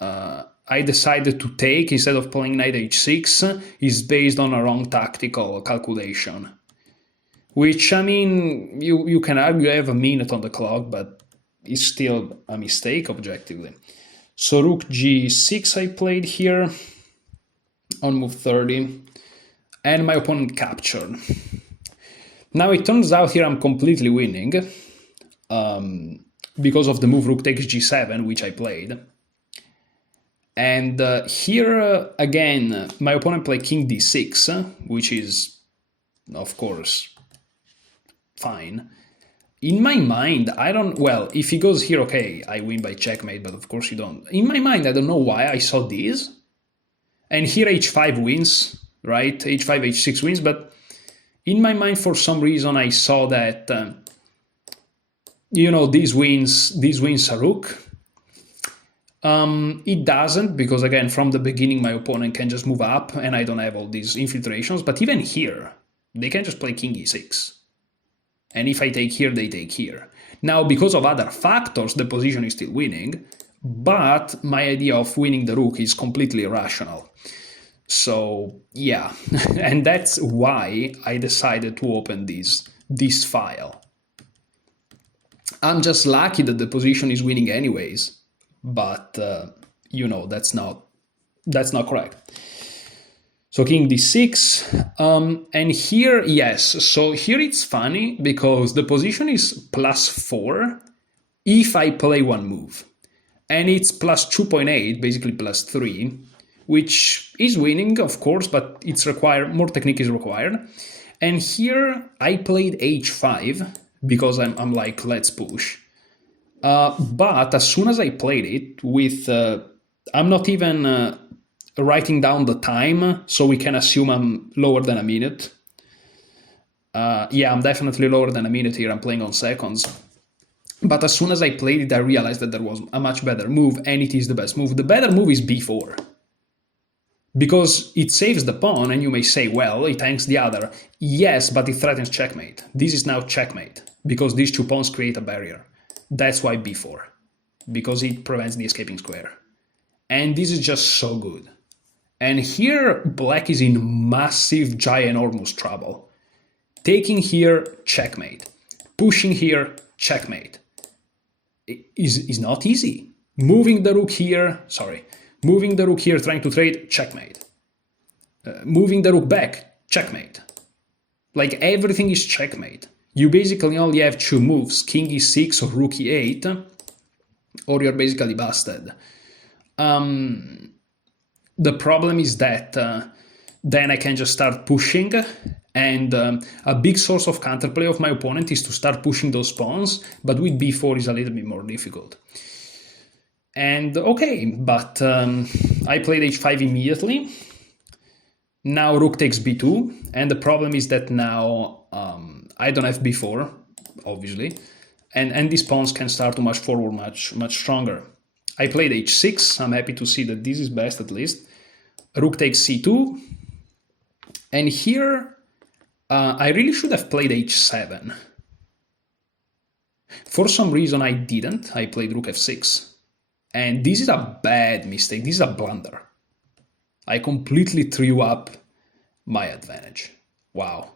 I decided to take instead of playing knight h6 is based on a wrong tactical calculation. Which, I mean, you can argue I have a minute on the clock, but it's still a mistake objectively. So rook g6 I played here on move 30, and my opponent captured. Now it turns out here I'm completely winning because of the move rook takes g7, which I played. And here, again, my opponent played king d6, which is, of course, fine. In my mind, well, if he goes here, okay, I win by checkmate, but of course you don't. In my mind, I don't know why I saw this. And here h5 wins, right? h5, h6 wins, but in my mind, for some reason, I saw that, these wins a rook. It doesn't, because again, from the beginning, my opponent can just move up and I don't have all these infiltrations. But even here, they can just play king e6. And if I take here, they take here. Now, because of other factors, the position is still winning, but my idea of winning the rook is completely irrational. So, yeah, and that's why I decided to open this file. I'm just lucky that the position is winning anyways. But that's not correct. So king d6, and here, yes, so here it's funny because the position is +4 if I play one move, and it's +2.8, basically +3, which is winning, of course, but it's required, more technique is required. And here I played h5 because I'm like, let's push. But as soon as I played it with, I'm not even writing down the time, so we can assume I'm lower than a minute. Yeah, I'm definitely lower than a minute here. I'm playing on seconds. But as soon as I played it, I realized that there was a much better move, and it is the best move. The better move is b4. Because it saves the pawn, and you may say, well, it hangs the other. Yes, but it threatens checkmate. This is now checkmate, because these two pawns create a barrier. That's why b4, because it prevents the escaping square. And this is just so good. And here, black is in massive, ginormous trouble. Taking here, checkmate. Pushing here, checkmate. Is not easy. Moving the rook here, trying to trade, checkmate. Moving the rook back, checkmate. Like, everything is checkmate. You basically only have two moves, king e6 or rook e8, or you're basically busted. The problem is that then I can just start pushing, and a big source of counterplay of my opponent is to start pushing those pawns, but with b4 is a little bit more difficult. And okay, but I played h5 immediately. Now rook takes b2, and the problem is that now I don't have b4, obviously, and these pawns can start to march forward much stronger. I played h6. I'm happy to see that this is best at least. Rook takes c2, and here I really should have played h7. For some reason I didn't. I played rook f6. And this is a bad mistake. This is a blunder. I completely threw up my advantage. Wow.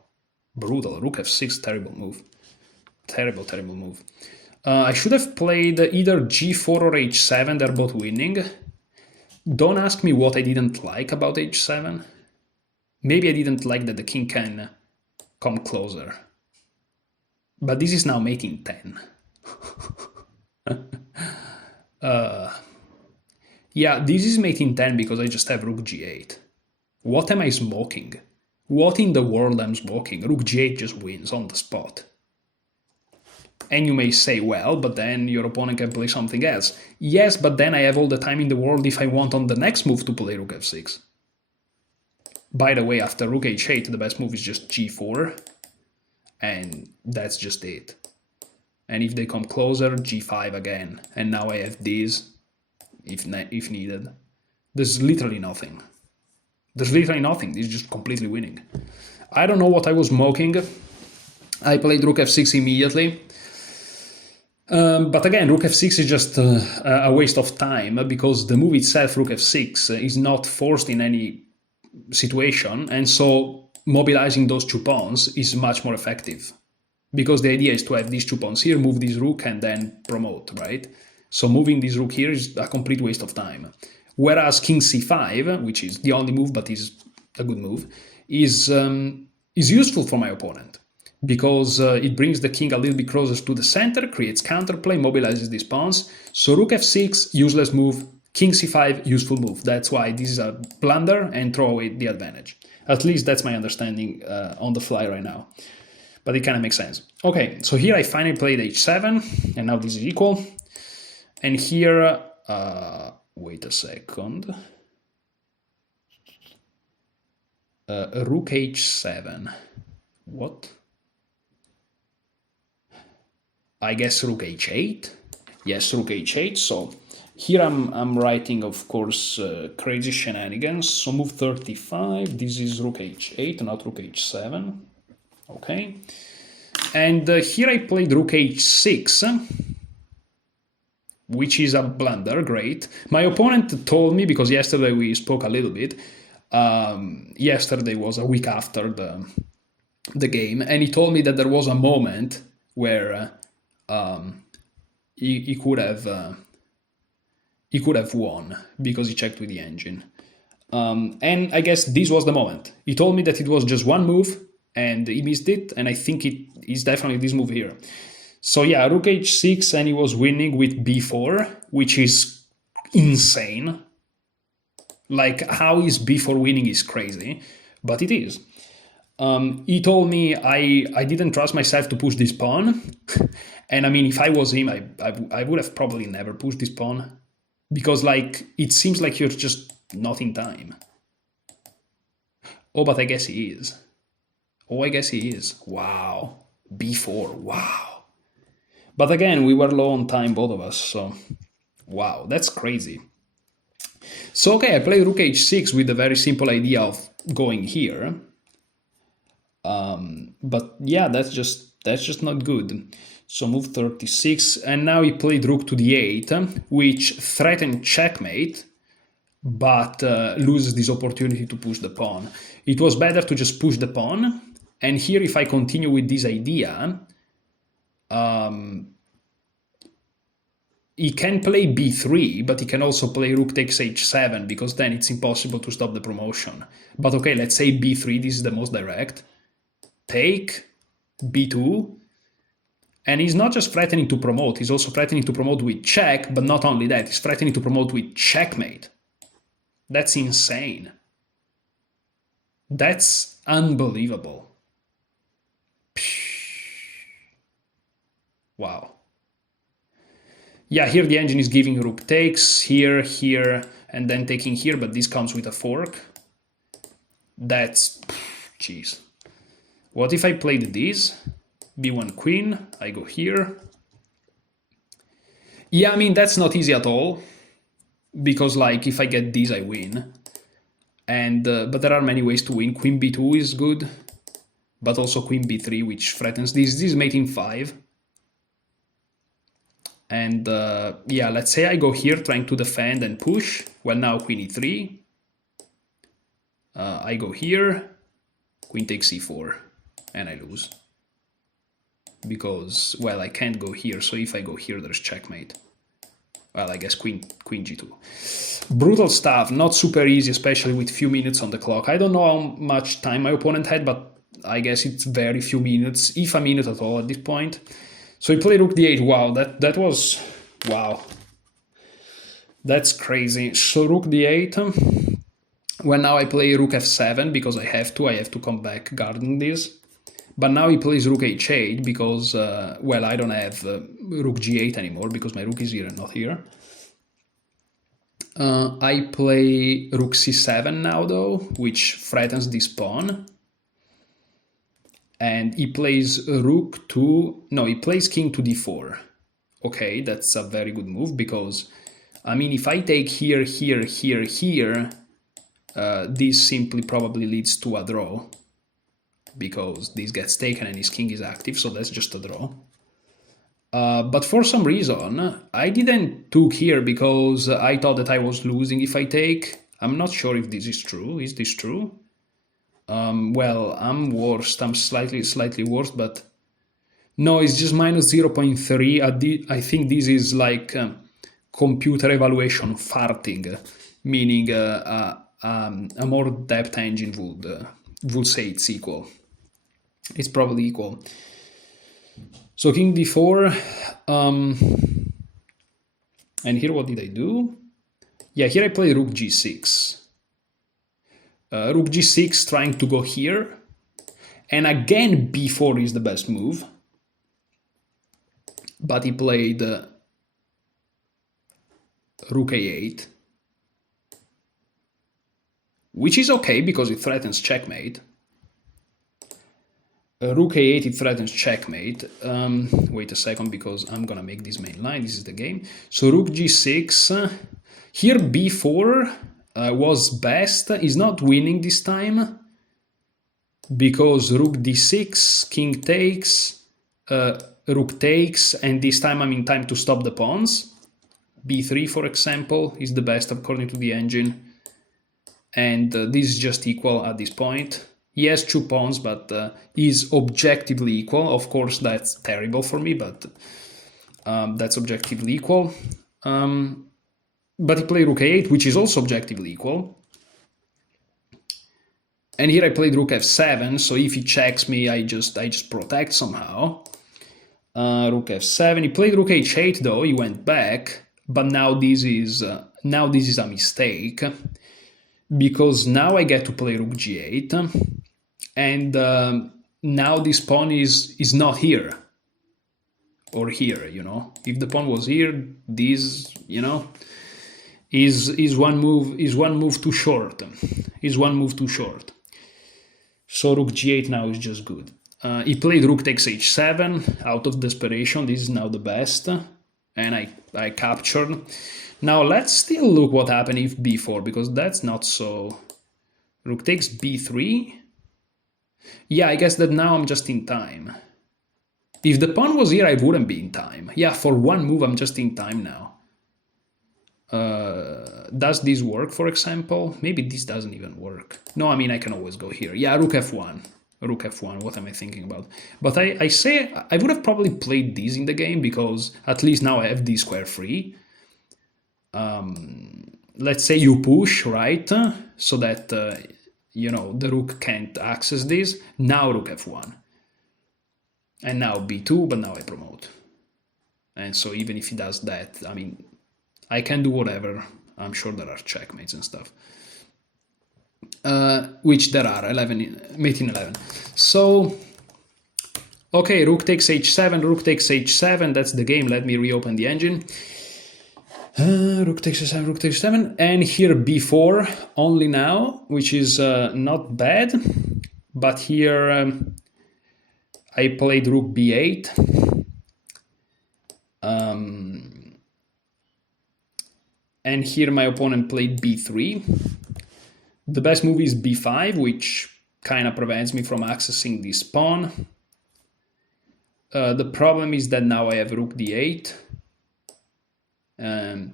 Brutal. Rook f6, terrible move. Terrible, terrible move. I should have played either g4 or h7. They're both winning. Don't ask me what I didn't like about h7. Maybe I didn't like that the king can come closer. But this is now making 10. Yeah, this is making 10 because I just have rook g8. What am I smoking? What in the world I'm smoking? Rook g8 just wins on the spot. And you may say, well, but then your opponent can play something else. Yes, but then I have all the time in the world if I want on the next move to play rook f6. By the way, after rook h8, the best move is just g4. And that's just it. And if they come closer, g5 again. And now I have this, if needed. There's literally nothing. There's literally nothing. This is just completely winning. I don't know what I was smoking. I played rook f6 immediately. But again, rook f6 is just a waste of time because the move itself, rook f6, is not forced in any situation. And so mobilizing those two pawns is much more effective. Because the idea is to have these two pawns here, move this rook, and then promote, right? So moving this rook here is a complete waste of time. Whereas king c5, which is the only move but is a good move, is useful for my opponent. Because it brings the king a little bit closer to the center, creates counterplay, mobilizes these pawns. So rook f6, useless move. King c5, useful move. That's why this is a blunder and throw away the advantage. At least that's my understanding on the fly right now. But it kind of makes sense. Okay, so here I finally played h7, and now this is equal. And here, wait a second. Rook h7. What? I guess rook h8. Yes, rook h8. So here I'm writing, of course, crazy shenanigans. So move 35. This is rook h8, not rook h7. Okay. And here I played rook h6, which is a blunder. Great. My opponent told me, because yesterday we spoke a little bit. Yesterday was a week after the game, and he told me that there was a moment where he could have won because he checked with the engine. And I guess this was the moment. He told me that it was just one move and he missed it, and I think it is definitely this move here. So yeah, rook h6, and he was winning with b4, which is insane. Like, how is b4 winning is crazy, but it is. He told me I didn't trust myself to push this pawn. And I mean, if I was him, I would have probably never pushed this pawn. Because, like, it seems like you're just not in time. Oh, but I guess he is. Oh, I guess he is. Wow. b4. Wow. But again, we were low on time, both of us, so... Wow, that's crazy. So, okay, I played rook h6 with a very simple idea of going here. But yeah, that's just not good. So move 36, and now he played rook to d8, which threatened checkmate, but loses this opportunity to push the pawn. It was better to just push the pawn, and here if I continue with this idea, he can play b3, but he can also play rook takes h7, because then it's impossible to stop the promotion. But okay, let's say b3, this is the most direct. Take, b2, and he's not just threatening to promote, he's also threatening to promote with check, but not only that, he's threatening to promote with checkmate. That's insane. That's unbelievable. Wow. Yeah, here the engine is giving rook takes, here, here, and then taking here, but this comes with a fork. That's... jeez. What if I played this? b1 queen, I go here. Yeah, I mean, that's not easy at all, because, like, if I get this, I win. And but there are many ways to win. Queen b2 is good, but also queen b3, which threatens this. This is mate in 5. And yeah, let's say I go here trying to defend and push. Well, now queen e3. I go here, queen takes c4, and I lose. Because, well, I can't go here, so if I go here, there's checkmate. Well, I guess queen g2. Brutal stuff, not super easy, especially with few minutes on the clock. I don't know how much time my opponent had, but I guess it's very few minutes, if a minute at all at this point. So he played rook d8. Wow, that was... wow. That's crazy. So rook d8. Well, now I play rook f7 because I have to come back guarding this. But now he plays rook h8 because, well, I don't have rook g8 anymore because my rook is here and not here. I play rook c7 now, though, which threatens this pawn. And he plays rook to... no, he plays king to d4. Okay, that's a very good move because, I mean, if I take here, here, here, here, this simply probably leads to a draw. Because this gets taken and his king is active, so that's just a draw. But for some reason, I didn't took here because I thought that I was losing if I take. I'm not sure if this is true. Is this true? Well, I'm worst. I'm slightly worse, but no, it's just minus 0.3. I think this is like computer evaluation farting, meaning a more depth engine would say it's equal. It's probably equal. So king d4, and here what did I do? Yeah, here I play rook g6. Rook g6 trying to go here, and again b4 is the best move. But he played rook a8, which is okay because it threatens checkmate. Rook a8, it threatens checkmate. Wait a second, because I'm gonna make this main line. This is the game. So rook g6. Here b4 was best. He's not winning this time because rook d6, king takes, rook takes, and this time I'm in time to stop the pawns. b3, for example, is the best according to the engine. And this is just equal at this point. He has 2 pawns, but is objectively equal. Of course, that's terrible for me, but that's objectively equal. But he played rook a8, which is also objectively equal. And here I played rook f7, so if he checks me, I just protect somehow. Rook f7. He played rook h8, though. He went back, but now this is a mistake. because now I get to play rook g8, and now this pawn is not here or here, you know. If the pawn was here, this, you know, is one move too short. Is one move too short. So rook g8 now is just good. He played rook takes h7 out of desperation. This is now the best, and I captured. Now let's still look what happened if b4, because that's not so. Rook takes b3. Yeah, I guess that now I'm just in time. If the pawn was here, I wouldn't be in time. Yeah, for one move, I'm just in time now. Does this work, for example? Maybe this doesn't even work. No, I mean, I can always go here. Yeah, rook f1. Rook f1, what am I thinking about? But I say I would have probably played this in the game, because at least now I have d square free. Let's say you push, right? So that, you know, the rook can't access this. Now rook f1. And now b2, but now I promote. And so even if he does that, I mean, I can do whatever. I'm sure there are checkmates and stuff. Which there are, mate in 11. So, okay, rook takes h7, rook takes h7, that's the game. Let me reopen the engine. Rook takes h7, rook takes h7, and here b4 only now, which is not bad. But here I played rook b8. And here my opponent played b3. The best move is b5, which kind of prevents me from accessing this pawn. The problem is that now I have rook d8. And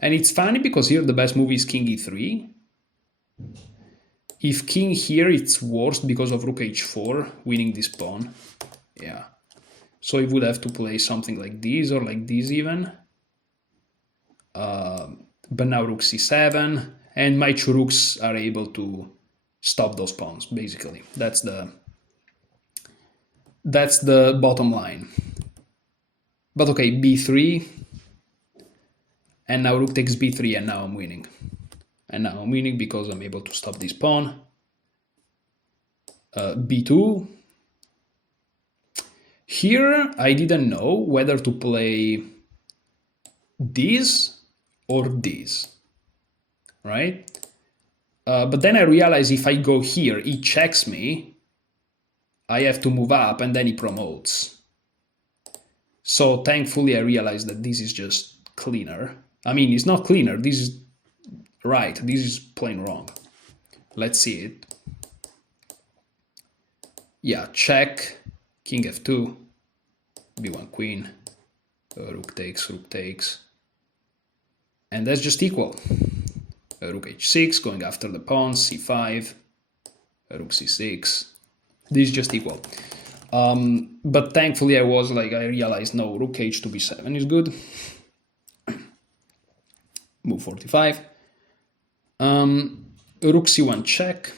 it's funny because here the best move is king e3. If king here, it's worse because of rook h4, winning this pawn. Yeah. So he would have to play something like this or like this even. But now rook c7, and my two rooks are able to stop those pawns, basically. That's the bottom line. But okay, b3, and now rook takes b3, and now I'm winning. And now I'm winning because I'm able to stop this pawn. b2. Here, I didn't know whether to play this or this, right? But then I realized if I go here, he checks me, I have to move up, and then he promotes. So thankfully I realized that this is just cleaner. I mean, it's not cleaner, this is right, this is plain wrong. Let's see it. Yeah, check, king f2, b1 queen, rook takes, and that's just equal. Rook h6, going after the pawn, c5, rook c6. This is just equal. But thankfully I realized, no, rook h to b7 is good. Move 45. Rook c1 check,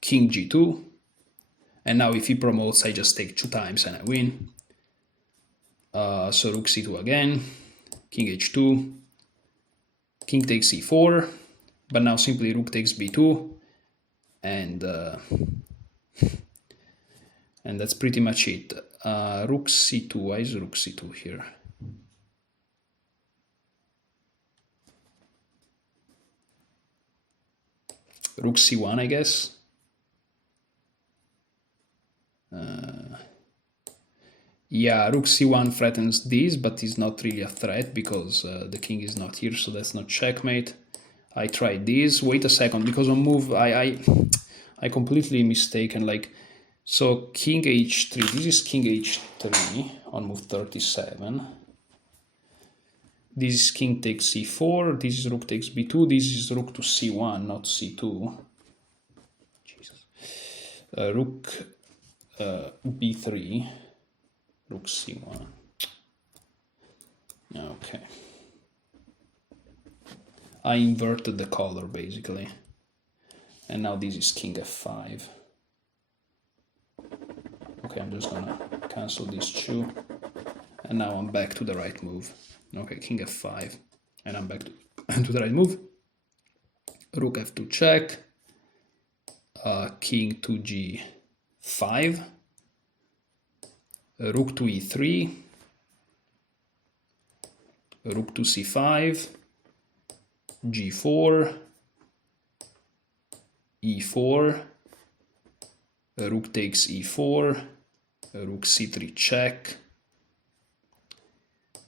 king g2, and now if he promotes, I just take 2 times and I win. So rook c2 again, king h2, king takes c4, but now simply rook takes b2, and that's pretty much it. Rook c2, why is rook c2 here? Rook c1, I guess. Yeah, rook c1 threatens this, but is not really a threat because the king is not here, so that's not checkmate. I tried this. Wait a second, because on move I completely mistaken. Like, so king h3. This is king h3 on move 37. This is king takes c4. This is rook takes b2. This is rook to c1, not c2. Jesus. Rook b3. Rook c1. Okay. I inverted the color basically. And now this is king f5. Okay, I'm just gonna cancel these two. And now I'm back to the right move. Okay, king f5. And I'm back to the right move. rook f2 check, king to g5, rook to e3, rook to c5, g4, e4, rook takes e4, rook c3 check,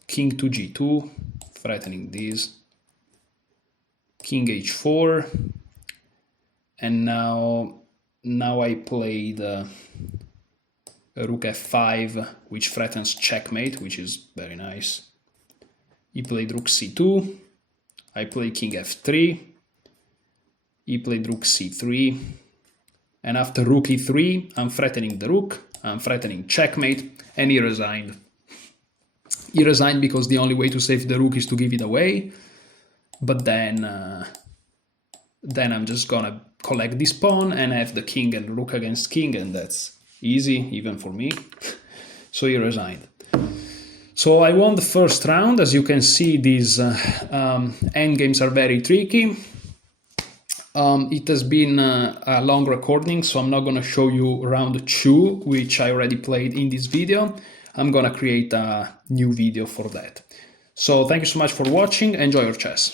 king to g2, threatening this, king h4, and now I played rook f5, which threatens checkmate, which is very nice. He played rook c2, I played king f3, he played rook c3, and after rook e3, I'm threatening the rook, I'm threatening checkmate, and he resigned. He resigned because the only way to save the rook is to give it away, but then I'm just gonna collect this pawn and have the king and rook against king, and that's easy, even for me. So he resigned. So I won the first round. As you can see, these endgames are very tricky. It has been a long recording, so I'm not going to show you round 2, which I already played in this video. I'm going to create a new video for that. So thank you so much for watching. Enjoy your chess.